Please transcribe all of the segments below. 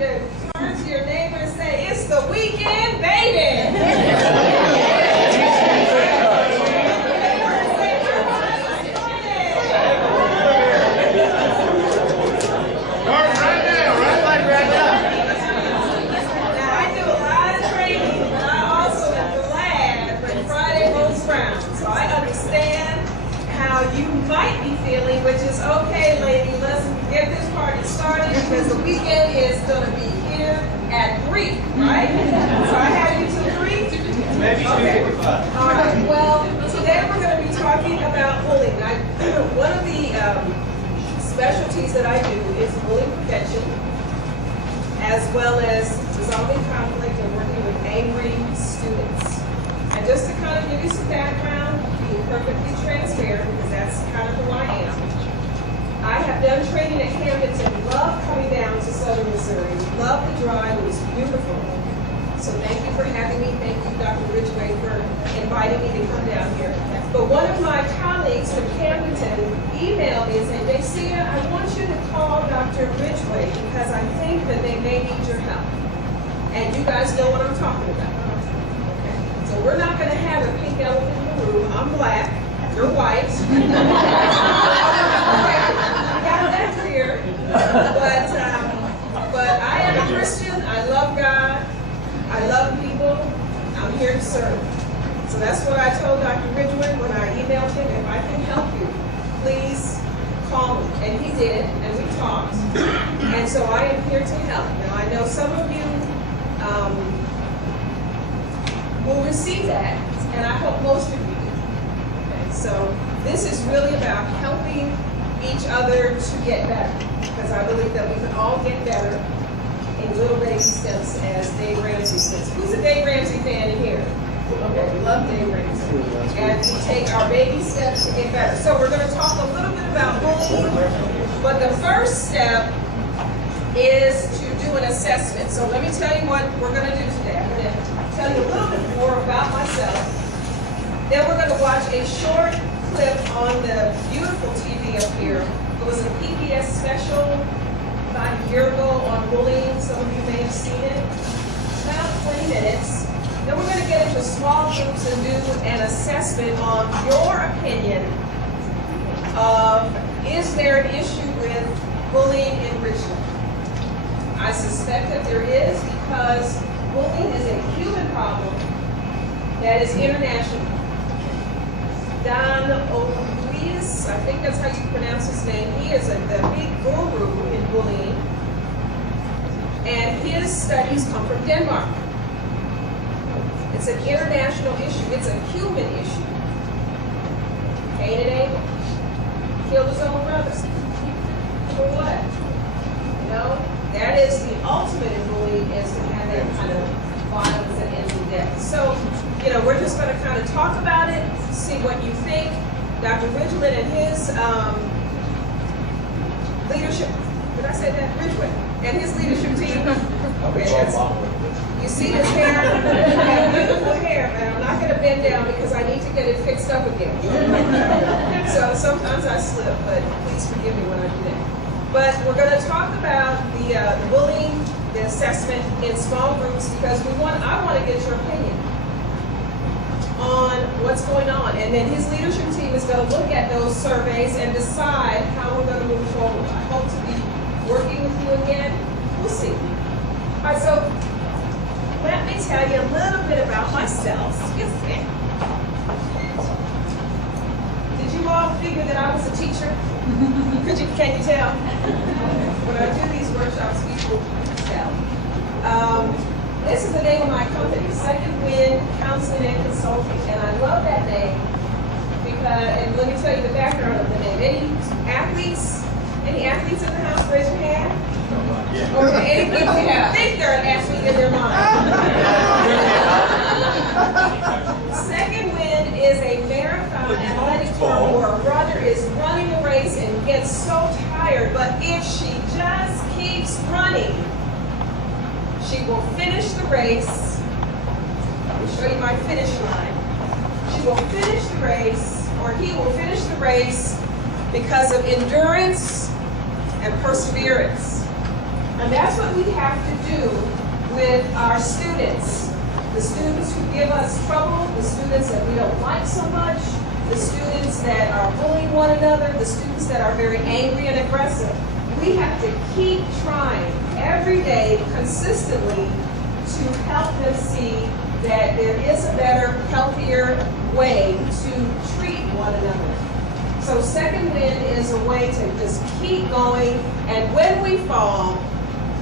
to turn to your neighbor and say, it's the weekend, baby. You might be feeling, which is okay, lady, let's get this party started because the weekend is going to be here at 3, right? So I have you till 3? Maybe 2:55. All right, well, today we're going to be talking about bullying. One of the specialties that I do is bullying prevention, as well as resolving conflict and working with angry students. And just to kind of give you some background, being perfectly transparent, because that's kind of who I am. I have done training at Camdenton, love coming down to Southern Missouri, love the drive, it was beautiful. So thank you for having me. Thank you, Dr. Ridgway, for inviting me to come down here. But one of my colleagues from Camdenton emailed me and said, Dacia, I want you to call Dr. Ridgway because I think that they may need your help. And you guys know what I'm talking about. So we're not going to have a pink elephant in the room. I'm black. You're white. We got that clear. But I am a Christian. I love God. I love people. I'm here to serve. So that's what I told Dr. Ridgway when I emailed him. If I can help you, please call me. And he did, and we talked. And so I am here to help. Now I know some of you will receive that, and I hope most of you do. Okay, so this is really about helping each other to get better, because I believe that we can all get better in little baby steps, as Dave Ramsey says. Who's a Dave Ramsey fan in here? Okay, we love Dave Ramsey. And we take our baby steps to get better. So we're going to talk a little bit about bullying, but the first step is to do an assessment. So let me tell you what we're going to do today. I'm going to tell you a little bit more about myself. Then we're going to watch a short clip on the beautiful TV up here. It was a PBS special about a year ago on bullying. Some of you may have seen it. About 20 minutes. Then we're going to get into small groups and do an assessment on your opinion of, is there an issue with bullying in Richland? I suspect that there is, because bullying is a human problem that is international. Don O'Luis, I think that's how you pronounce his name. He is the big guru in bullying, and his studies come from Denmark. It's an international issue. It's a human issue. Cain and Abel killed his own brothers. For what? You know? That is the ultimate in bullying, is to have that kind of violence that ends in death. So, you know, we're just going to kind of talk about it, see what you think. Dr. Richland and his leadership, did I say that? Ridgway. And his leadership team. Okay, you see his hair? I have beautiful hair, and I'm not going to bend down because I need to get it fixed up again. So sometimes I slip, but please forgive me when I do that. But we're going to talk about the bullying, the assessment in small groups, because I want to get your opinion on what's going on. And then his leadership team is going to look at those surveys and decide how we're going to move forward. I hope to be working with you again. We'll see. All right, so let me tell you a little bit about myself. Excuse me. Did you all figure that I was a teacher? Can you tell? When I do these workshops, people tell. This is the name of my company, Second Wind Counseling and Consulting, and I love that name because, and let me tell you the background of the name. Any athletes in the house, raise your hand. Okay, any people who think they're an athlete in their mind. Second Wind is a marathon athletic term where a runner is running a race and gets so tired, but if she just keeps running, she will finish the race. Let me show you my finish line. She will finish the race, or he will finish the race because of endurance and perseverance. And that's what we have to do with our students. The students who give us trouble, the students that we don't like so much, the students that are bullying one another, the students that are very angry and aggressive. We have to keep trying every day consistently to help them see that there is a better, healthier way to treat one another. So Second Wind is a way to just keep going, and when we fall,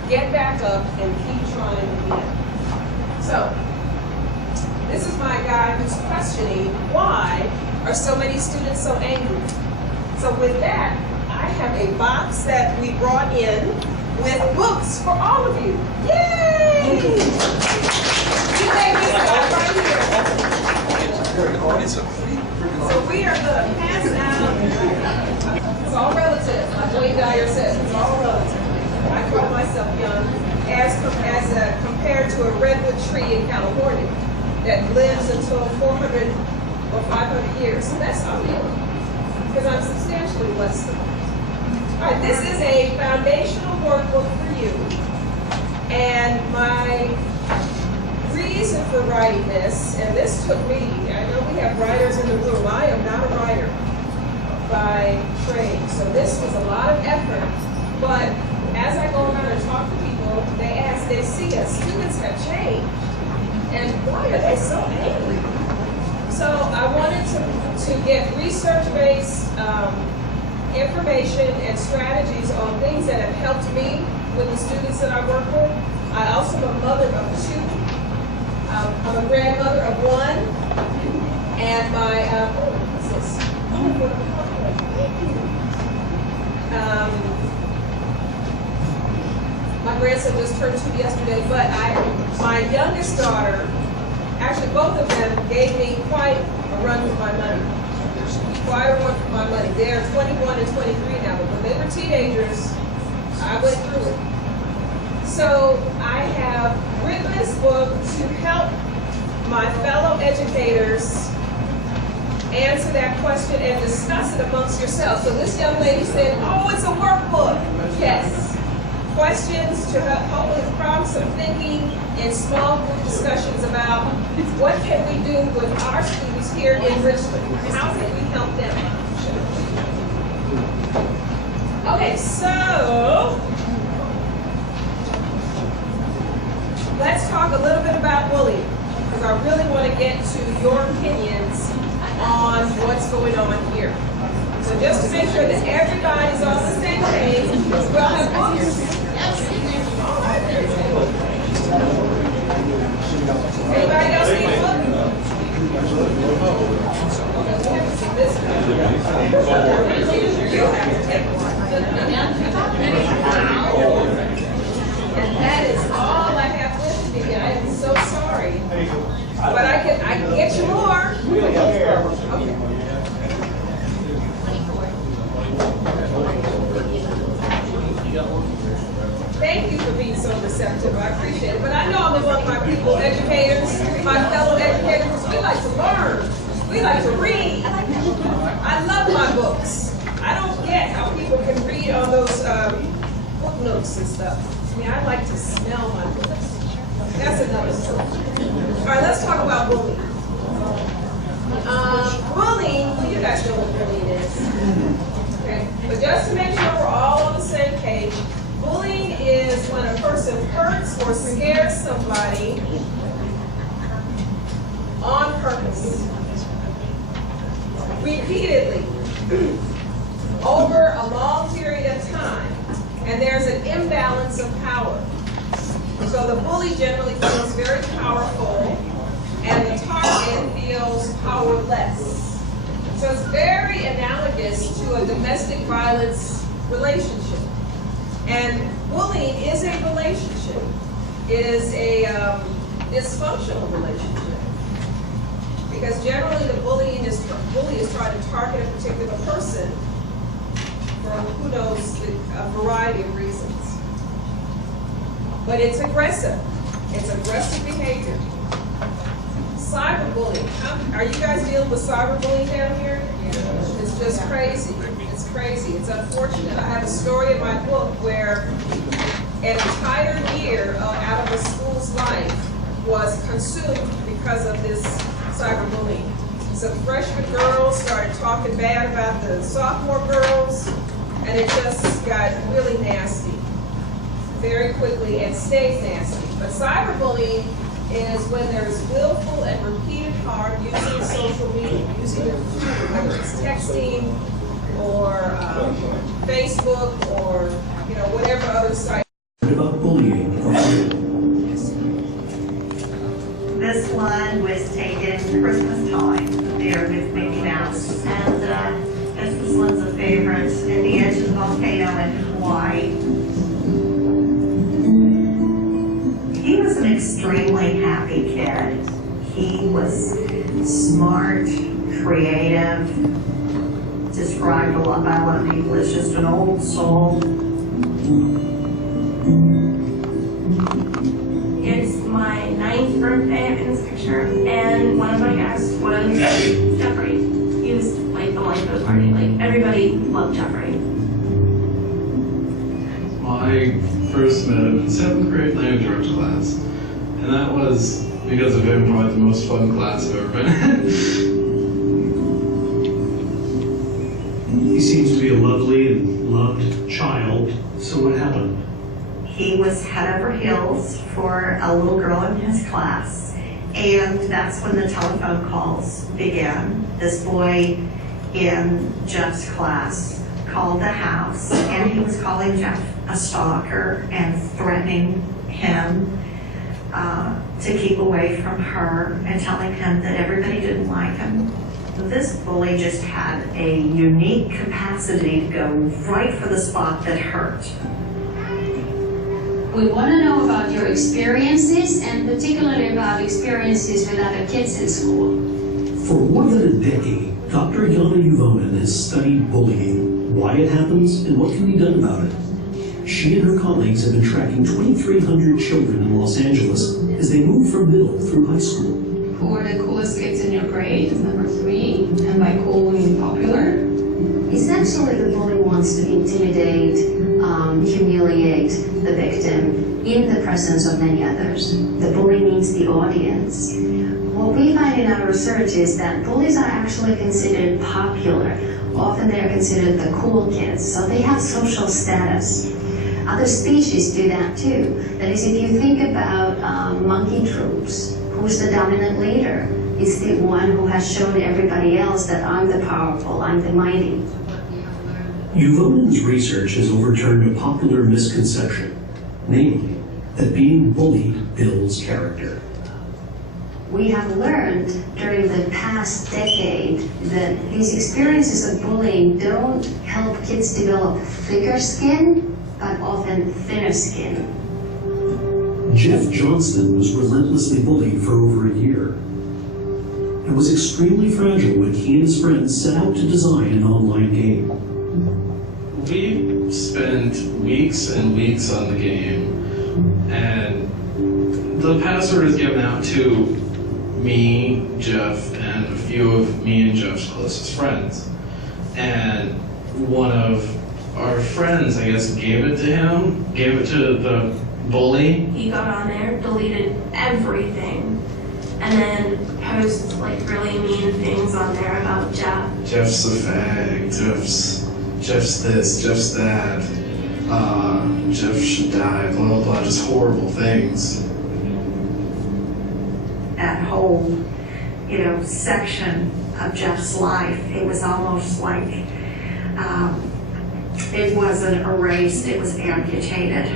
get back up and keep trying again. So, this is my guy who's questioning why are so many students so angry. So with that, I have a box that we brought in with books for all of you. Yay! You may be right here. So we are going to pass out. It's all relative. Like Wayne Dyer says, it's all relative. I call myself young as compared to a redwood tree in California that lives until 400 or 500 years. So that's how I'm young, because I'm substantially less than that. All right, this is a foundational workbook for you. And my reason for writing this, and this took me, I know we have writers in the room. I am not a writer by trade, so this was a lot of effort. But as I go around and talk to people, they ask, they see us, students have changed. And why are they so angry? So I wanted to get research-based information and strategies on things that have helped me with the students that I work with. I also am a mother of 2. I'm a grandmother of 1. And my, what's this? My grandson just turned 2 yesterday, but my youngest daughter, actually both of them gave me quite a run for my money. Quite a run for my money. They're 21 and 23 now, but when they were teenagers, I went through it. So I have written this book to help my fellow educators answer that question and discuss it amongst yourselves. So this young lady said, oh, it's a workbook. Yes. Questions to help with problem some thinking in small group discussions about what can we do with our students here in Richland. How can we help them? Okay, so let's talk a little bit about bullying, because I really want to get to your opinions on what's going on here. So just to make sure that everybody's on the same page, we'll have books. Anybody else need a book? You have to take one. And that is all I have with me. I am so sorry. But I can get you more. Okay. Thank you for being so receptive. I appreciate it. But I know I'm among my people, educators, my fellow educators. We like to learn. We like to read. I love my books. I don't get how people can read on those book notes and stuff. I mean, I like to smell my books. That's another story. All right, let's talk about bullying. Bullying, well, you guys know what bullying is. Okay? But just to make sure we're all on the same page, bullying is when a person hurts or scares somebody on purpose, repeatedly, over a long period of time, and there's an imbalance of power. So the bully generally feels very powerful, and the target feels powerless. So it's very analogous to a domestic violence relationship. And bullying is a relationship. It is a dysfunctional relationship. Because generally the bully is trying to target a particular person for who knows a variety of reasons. But it's aggressive. It's aggressive behavior. Cyberbullying. Are you guys dealing with cyberbullying down here? It's just crazy. It's crazy. It's unfortunate. I have a story in my book where an entire year out of a school's life was consumed because of this cyberbullying. Some freshman girls started talking bad about the sophomore girls, and it just got really nasty very quickly and stays nasty. But cyberbullying is when there's willful and repeated harm using social media, using your computer, whether it's texting or Facebook or whatever other site. About bullying. This one was taken Christmas time there with Mickey Mouse, and this one's a favorite, in the edge of the volcano in Hawaii. He was an extremely happy kid. He was smart, creative, described a lot by a lot of people as just an old soul. It's my 9th birthday in this picture, and one of my guests was Jeffrey. He was like the life of the party. Like, everybody loved Jeffrey. I first met him in 7th grade language arts class, and that was because of him probably the most fun class I've ever been in. He seems to be a lovely and loved child. So what happened? He was head over heels for a little girl in his class, and that's when the telephone calls began. This boy in Jeff's class called the house, and he was calling Jeff a stalker and threatening him to keep away from her and telling him that everybody didn't like him. This bully just had a unique capacity to go right for the spot that hurt. We want to know about your experiences, and particularly about experiences with other kids in school. For more than a decade, Dr. Yana Yuvonen has studied bullying, why it happens, and what can be done about it. She and her colleagues have been tracking 2,300 children in Los Angeles as they move from middle through high school. Who are the coolest kids in your grade? Number 3, and by cool, we mean popular. Essentially, the bully wants to intimidate, humiliate the victim in the presence of many others. The bully needs the audience. What we find in our research is that bullies are actually considered popular. Often they're considered the cool kids, so they have social status. Other species do that too. That is, if you think about monkey troops, who's the dominant leader? It's the one who has shown everybody else that I'm the powerful, I'm the mighty. Yuvonen's research has overturned a popular misconception, namely, that being bullied builds character. We have learned during the past decade that these experiences of bullying don't help kids develop thicker skin, but often thinner skin. Jeff Johnston was relentlessly bullied for over a year and was extremely fragile when he and his friends set out to design an online game. We spent weeks and weeks on the game, and the password is given out to me, Jeff, and a few of me and Jeff's closest friends. And one of our friends, I guess, gave it to him, gave it to the bully. He got on there, deleted everything, and then posts like really mean things on there about Jeff. Jeff's a fag, Jeff's this, Jeff's that, Jeff should die, blah, blah, blah, just horrible things. That whole, section of Jeff's life, it was almost like it wasn't erased, it was amputated.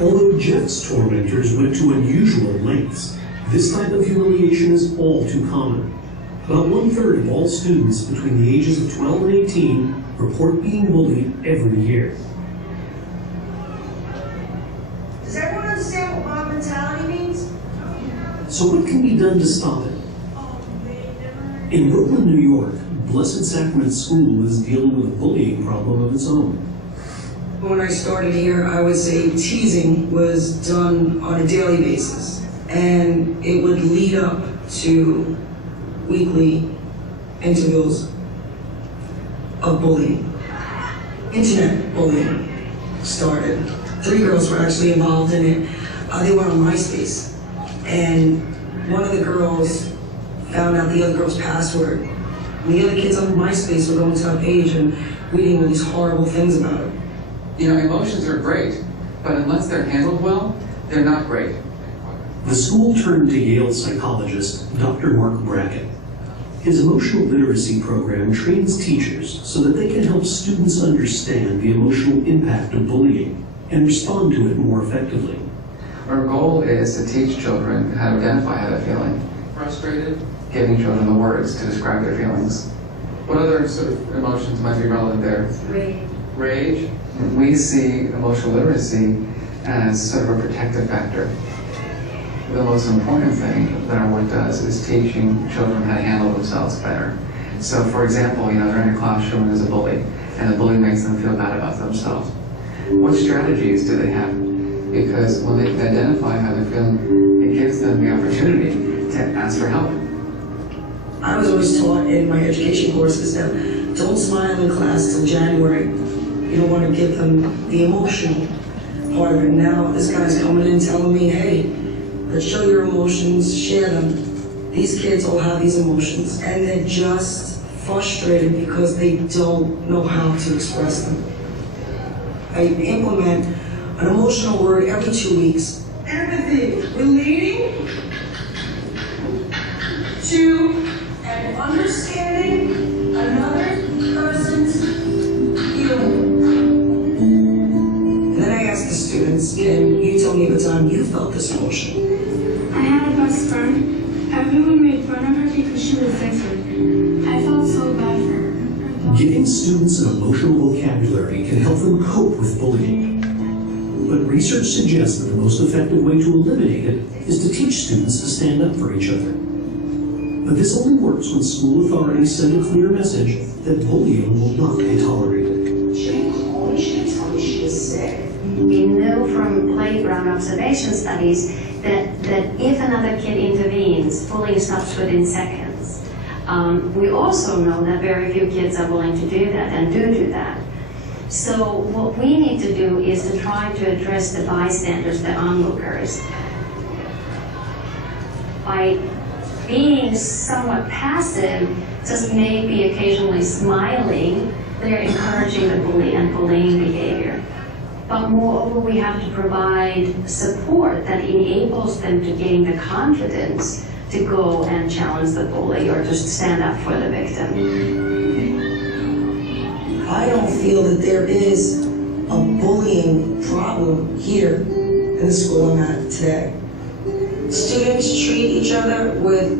Although Jeff's tormentors went to unusual lengths, this type of humiliation is all too common. About 1/3 of all students between the ages of 12 and 18 report being bullied every year. Does everyone understand what mob mentality means? So what can be done to stop it? In Richland, New York, Blessed Sacrament School is dealing with a bullying problem of its own. When I started here, I would say teasing was done on a daily basis, and it would lead up to weekly interviews of bullying. Internet bullying started. 3 girls were actually involved in it. They were on MySpace. And one of the girls found out the other girl's password. And the other kids on MySpace were going to our page and reading all these horrible things about it. You know, emotions are great, but unless they're handled well, they're not great. The school turned to Yale psychologist Dr. Mark Brackett. His emotional literacy program trains teachers so that they can help students understand the emotional impact of bullying and respond to it more effectively. Our goal is to teach children how to identify how they're feeling. Frustrated, giving children the words to describe their feelings. What other sort of emotions might be relevant there? Rage. Rage. We see emotional literacy as sort of a protective factor. The most important thing that our work does is teaching children how to handle themselves better. So for example, they're in a classroom and there's a bully, and the bully makes them feel bad about themselves. What strategies do they have? Because when they can identify how they're feeling, it gives them the opportunity to ask for help. I was always taught in my education courses that don't smile in class till January. You don't want to give them the emotional part of it. Now this guy's coming in telling me, hey, let's show your emotions, share them. These kids all have these emotions, and they're just frustrated because they don't know how to express them. I implement an emotional word every 2 weeks. Empathy, relating to and understanding another person's feeling. And then I ask the students, can you tell me the time you felt this emotion? I had a best friend. Everyone made fun of her because she was different. I felt so bad for her. Giving students an emotional vocabulary can help them cope with bullying. But research suggests that the most effective way to eliminate it is to teach students to stand up for each other. But this only works when school authorities send a clear message that bullying will not be tolerated. She didn't call me, she didn't tell me she was sick. We know from playground observation studies that if another kid intervenes, bullying stops within seconds. We also know that very few kids are willing to do that and do that. So what we need to do is to try to address the bystanders, the onlookers. By being somewhat passive, just maybe occasionally smiling, they're encouraging the bully and bullying behavior. But moreover, we have to provide support that enables them to gain the confidence to go and challenge the bully or to stand up for the victim. I don't feel that there is a bullying problem here in the school I'm at today. Students treat each other with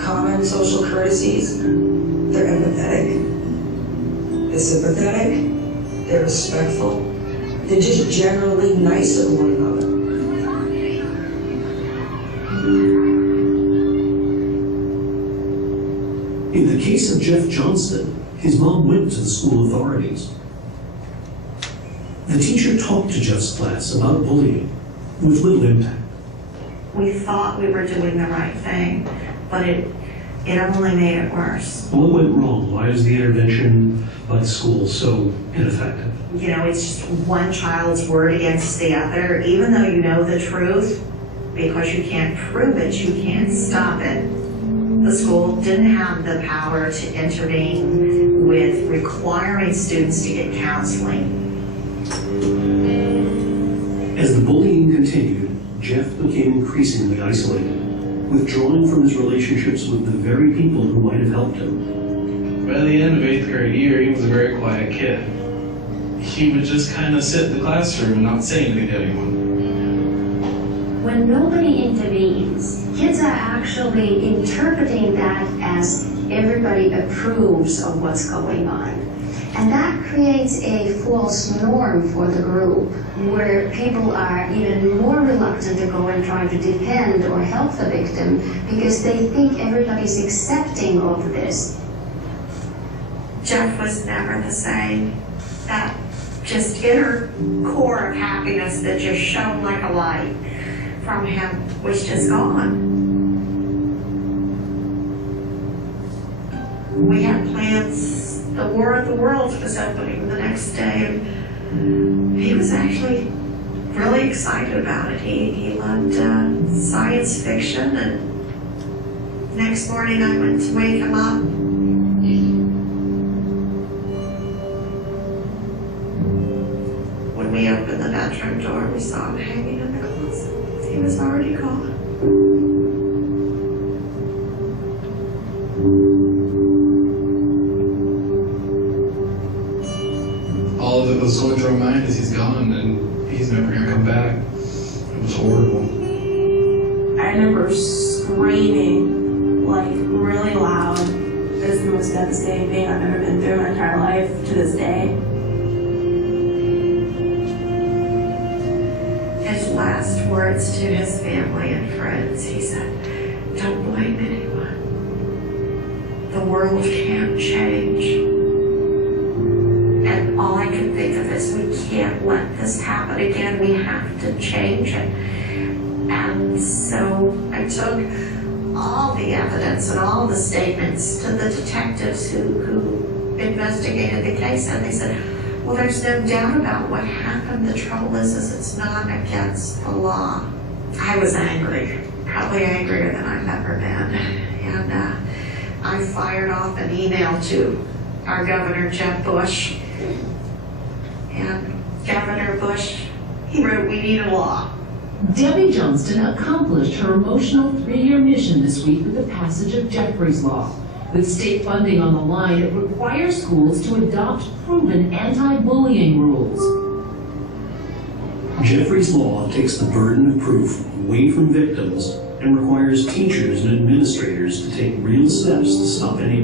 common social courtesies. They're empathetic, they're sympathetic, they're respectful. They're just generally nicer to one another. In the case of Jeff Johnston, his mom went to the school authorities. The teacher talked to Jeff's class about bullying with little impact. We thought we were doing the right thing, but it only made it worse. What went wrong? Why is the intervention by the school so ineffective? It's just one child's word against the other. Even though you know the truth, because you can't prove it, you can't stop it. The school didn't have the power to intervene with requiring students to get counseling. As the bullying continued, Jeff became increasingly isolated, withdrawing from his relationships with the very people who might have helped him. By the end of 8th grade year, he was a very quiet kid. He would just kind of sit in the classroom and not say anything to anyone. When nobody intervenes, kids are actually interpreting that as everybody approves of what's going on. And that creates a false norm for the group, where people are even more reluctant to go and try to defend or help the victim because they think everybody's accepting of this. Jeff was never the same. That just inner core of happiness that just shone like a light from him was just gone. We Science, the War of the Worlds was opening the next day. And he was actually really excited about it. He loved science fiction, and next morning I went to wake him up. When we opened the bedroom door, we saw him hanging in the closet. He was already gone. All that was going through my mind is he's gone and he's never gonna come back. It was horrible. I remember screaming, like, really loud. It was the most devastating thing I've ever been through in my entire life to this day. His last words to his family and friends, he said, "Don't blame anyone. The world can't change." And all I could think of is, we can't let this happen again. We have to change it. And so I took all the evidence and all the statements to the detectives who investigated the case, and they said, well, there's no doubt about what happened. The trouble is it's not against the law. I was angry, probably angrier than I've ever been. And I fired off an email to our Governor, Jeb Bush. And Governor Bush, he wrote, "We need a law." Debbie Johnston accomplished her emotional 3-year mission this week with the passage of Jeffrey's Law. With state funding on the line, it requires schools to adopt proven anti-bullying rules. Jeffrey's Law takes the burden of proof away from victims and requires teachers and administrators to take real steps to stop any